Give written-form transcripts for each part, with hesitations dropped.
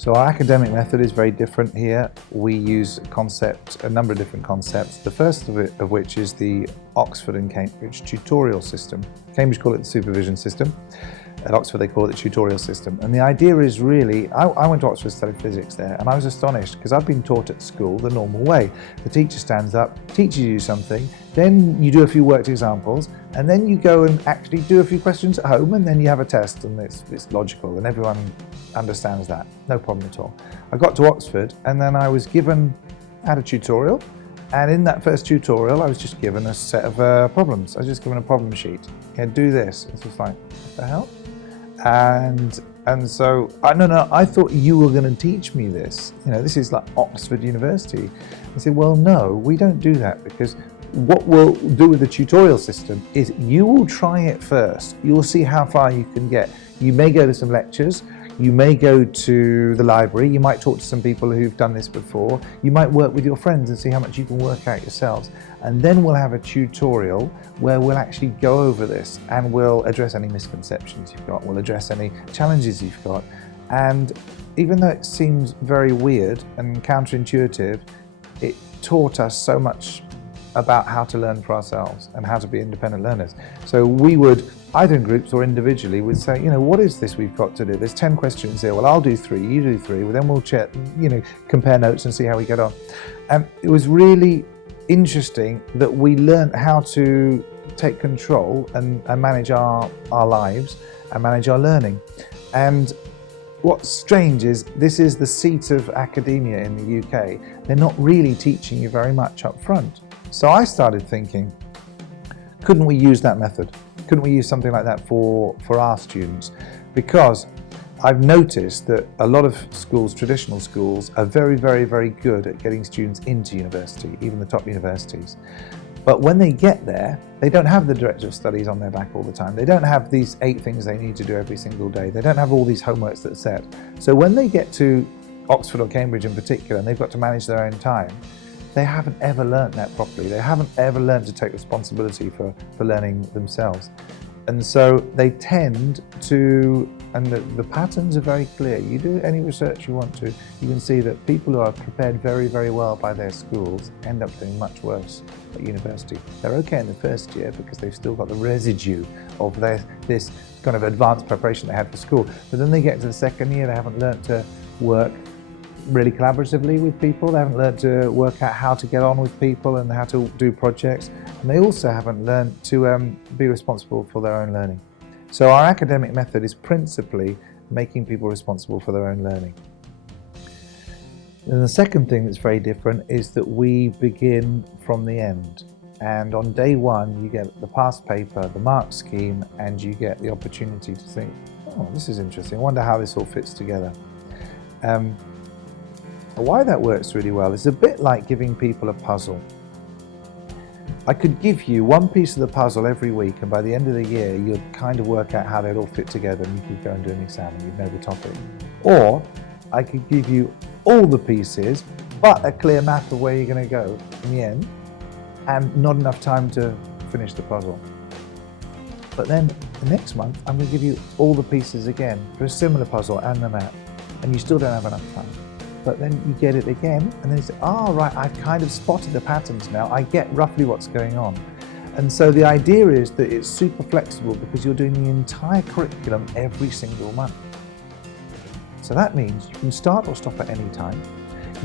So our academic method is very different here. We use a number of different concepts. The first of which is the Oxford and Cambridge tutorial system. Cambridge call it the supervision system. At Oxford they call it the tutorial system. And the idea is really, I went to Oxford to study physics there, and I was astonished because I've been taught at school the normal way. The teacher stands up, teaches you something, then you do a few worked examples, and then you go and actually do a few questions at home, and then you have a test, and it's logical, and everyone understands that. No problem at all. I got to Oxford, and then I was had a tutorial, and in that first tutorial I was just given a set of problems. I was just given a problem sheet. Okay, do this. It's just like, what the hell? And so, I thought you were going to teach me this. You know, this is like Oxford University. I said, well, no, we don't do that, because what we'll do with the tutorial system is you will try it first. You'll see how far you can get. You may go to some lectures. You may go to the library, you might talk to some people who've done this before, you might work with your friends and see how much you can work out yourselves. And then we'll have a tutorial where we'll actually go over this and we'll address any misconceptions you've got, we'll address any challenges you've got. And even though it seems very weird and counterintuitive, it taught us so much about how to learn for ourselves and how to be independent learners. So we would, either in groups or individually, would say, what is this we've got to do? There's 10 questions here. Well, I'll do 3, you do 3. Well, then we'll check, compare notes and see how we get on. And it was really interesting that we learned how to take control and manage our lives and manage our learning. And what's strange is this is the seat of academia in the UK. They're not really teaching you very much up front. So I started thinking, couldn't we use that method? Couldn't we use something like that for our students? Because I've noticed that a lot of schools, traditional schools, are very, very, very good at getting students into university, even the top universities. But when they get there, they don't have the director of studies on their back all the time. They don't have these 8 things they need to do every single day. They don't have all these homeworks that are set. So when they get to Oxford or Cambridge in particular, and they've got to manage their own time, they haven't ever learnt that properly. They haven't ever learned to take responsibility for learning themselves. And so they tend to, and the patterns are very clear. You do any research you want to, you can see that people who are prepared very, very well by their schools end up doing much worse at university. They're okay in the first year because they've still got the residue of this kind of advanced preparation they had for school. But then they get to the second year, they haven't learnt to work really collaboratively with people. They haven't learned to work out how to get on with people and how to do projects. And they also haven't learned to be responsible for their own learning. So our academic method is principally making people responsible for their own learning. And the second thing that's very different is that we begin from the end. And on day 1, you get the past paper, the mark scheme, and you get the opportunity to think, oh, this is interesting. I wonder how this all fits together. Why that works really well is a bit like giving people a puzzle. I could give you one piece of the puzzle every week, and by the end of the year you'd kind of work out how they'd all fit together and you could go and do an exam and you'd know the topic. Or I could give you all the pieces but a clear map of where you're going to go in the end and not enough time to finish the puzzle. But then the next month I'm going to give you all the pieces again for a similar puzzle and the map, and you still don't have enough time. But then you get it again, and then you say, oh, right, I've kind of spotted the patterns now. I get roughly what's going on. And so the idea is that it's super flexible because you're doing the entire curriculum every single month. So that means you can start or stop at any time.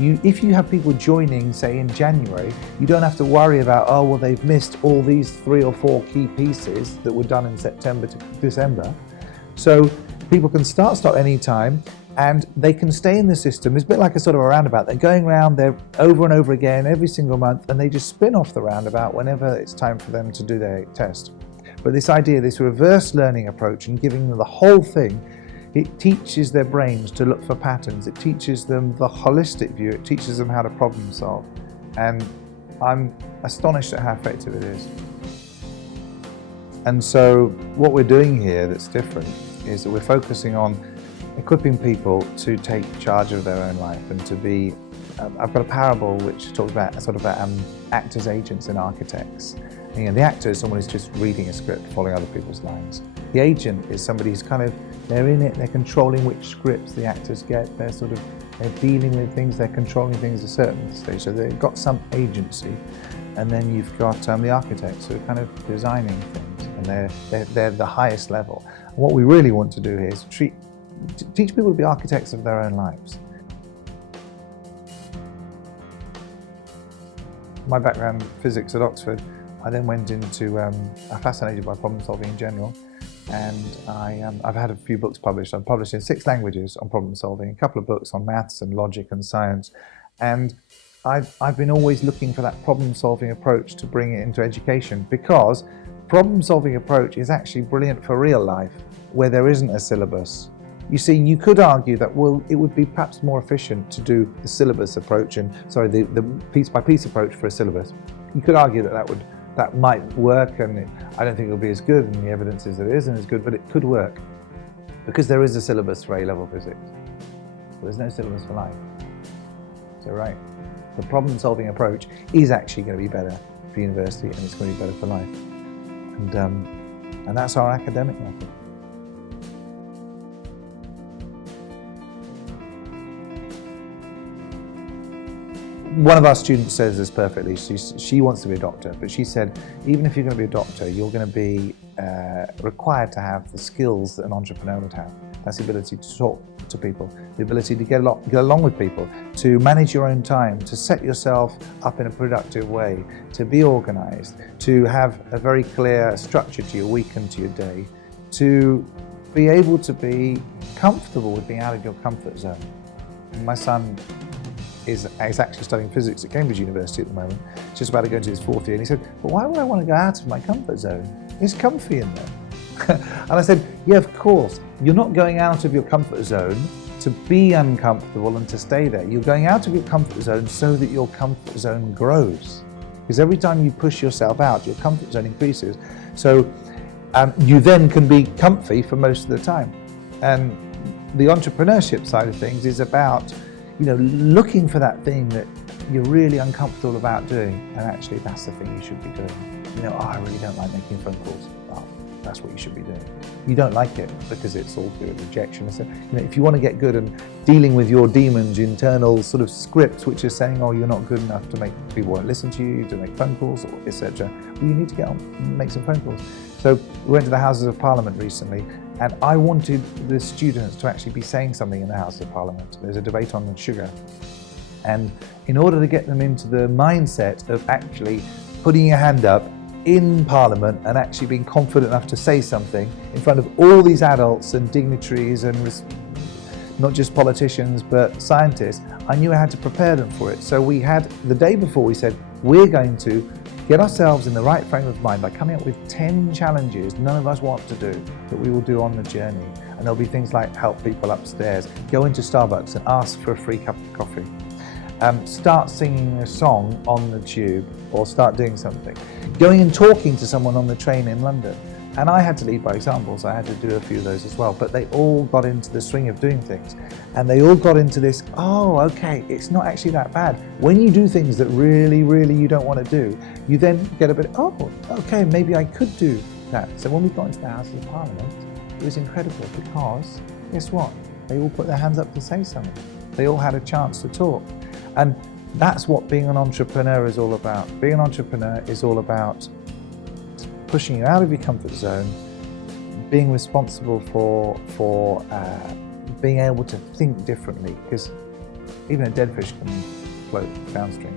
If you have people joining, say, in January, you don't have to worry about, oh, well, they've missed all these 3 or 4 key pieces that were done in September to December. So people can stop any time, and they can stay in the system. It's a bit like a sort of a roundabout. They're going around there over and over again every single month, and they just spin off the roundabout whenever it's time for them to do their test. But this idea, this reverse learning approach and giving them the whole thing, it teaches their brains to look for patterns. It teaches them the holistic view. It teaches them how to problem solve. And I'm astonished at how effective it is. And so what we're doing here that's different is that we're focusing on equipping people to take charge of their own life and to be, I've got a parable which talks about actors, agents and architects. The actor is someone who's just reading a script, following other people's lines. The agent is somebody who's they're in it, they're controlling which scripts the actors get, they're dealing with things, they're controlling things at a certain stage, so they've got some agency. And then you've got the architects who are designing things, and they're the highest level. And what we really want to do here is teach people to be architects of their own lives. My background, physics at Oxford, I then went into, I'm fascinated by problem solving in general, and I've had a few books published. I've published in 6 languages on problem solving, a couple of books on maths and logic and science, and I've been always looking for that problem solving approach to bring it into education, because problem solving approach is actually brilliant for real life, where there isn't a syllabus. You see, you could argue that, well, it would be perhaps more efficient to do the syllabus approach the piece by piece approach for a syllabus. You could argue that might work, and I don't think it'll be as good, and the evidence is that it isn't as good, but it could work because there is a syllabus for A-level physics. But there's no syllabus for life. So right, the problem solving approach is actually going to be better for university, and it's going to be better for life. And that's our academic method. One of our students says this perfectly. She wants to be a doctor, but she said, even if you're going to be a doctor, you're going to be required to have the skills that an entrepreneur would have. That's the ability to talk to people, the ability to get along with people, to manage your own time, to set yourself up in a productive way, to be organized, to have a very clear structure to your week and to your day, to be able to be comfortable with being out of your comfort zone. My son is actually studying physics at Cambridge University at the moment, just about to go into his 4th year, and he said, but why would I want to go out of my comfort zone? It's comfy in there. And I said, yeah, of course, you're not going out of your comfort zone to be uncomfortable and to stay there. You're going out of your comfort zone so that your comfort zone grows. Because every time you push yourself out, your comfort zone increases. So you then can be comfy for most of the time. And the entrepreneurship side of things is about looking for that thing that you're really uncomfortable about doing, and actually that's the thing you should be doing. I really don't like making phone calls. Oh, that's what you should be doing. You don't like it because it's all through rejection. So, if you want to get good and dealing with your demons, internal scripts which are saying, oh, you're not good enough to make people won't listen to you, to make phone calls, or etc. Well, you need to get on and make some phone calls. So we went to the Houses of Parliament recently, and I wanted the students to actually be saying something in the House of Parliament. There's a debate on sugar. And in order to get them into the mindset of actually putting your hand up in Parliament and actually being confident enough to say something in front of all these adults and dignitaries and not just politicians but scientists, I knew I had to prepare them for it. So we had, the day before, we said, we're going to get ourselves in the right frame of mind by coming up with 10 challenges none of us want to do, that we will do on the journey. And there'll be things like help people upstairs, go into Starbucks and ask for a free cup of coffee, start singing a song on the tube, or start doing something, going and talking to someone on the train in London. And I had to lead by example, so I had to do a few of those as well. But they all got into the swing of doing things. And they all got into this, oh, okay, it's not actually that bad. When you do things that really, really you don't want to do, you then get a bit, oh, okay, maybe I could do that. So when we got into the House of Parliament, it was incredible because, guess what? They all put their hands up to say something. They all had a chance to talk. And that's what being an entrepreneur is all about. Being an entrepreneur is all about pushing you out of your comfort zone, being responsible for being able to think differently, because even a dead fish can float downstream.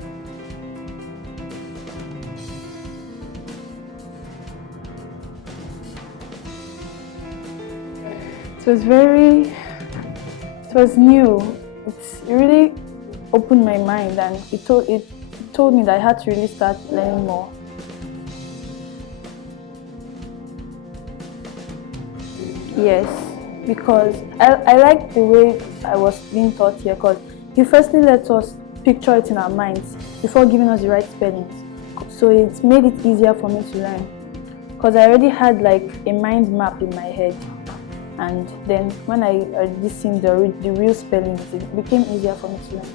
It was new. It really opened my mind, and it told me that I had to really start learning more. Yes, because I like the way I was being taught here, because he firstly let us picture it in our minds before giving us the right spellings. So it made it easier for me to learn, because I already had like a mind map in my head. And then when I already seen the real spellings, it became easier for me to learn.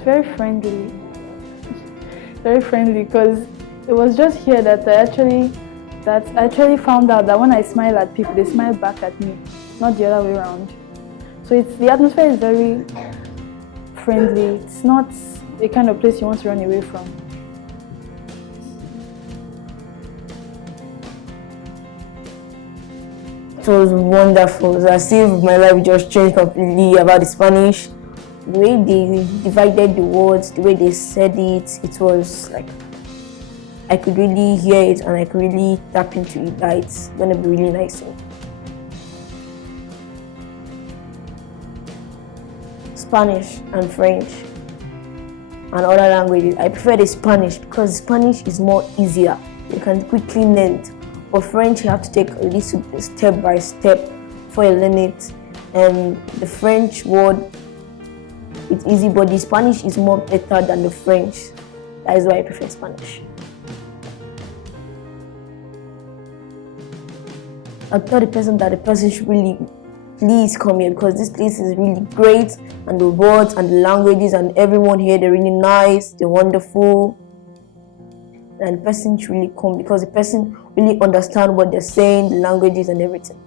It's very friendly. Very friendly, because it was just here that I actually found out that when I smile at people, they smile back at me, not the other way around. So the atmosphere is very friendly. It's not the kind of place you want to run away from. It was wonderful. It was as if my life just changed completely about the Spanish. The way they divided the words, the way they said it, it was like I could really hear it and I could really tap into it. That it's gonna be really nice. Spanish and French and other languages. I prefer the Spanish because Spanish is more easier. You can quickly learn it. For French, you have to take a little step by step before you learn it. And the French word, it's easy, but the Spanish is more better than the French. That is why I prefer Spanish. I told the person should really please come here because this place is really great, and the words and the languages and everyone here, they're really nice, they're wonderful. And the person should really come because the person really understands what they're saying, the languages and everything.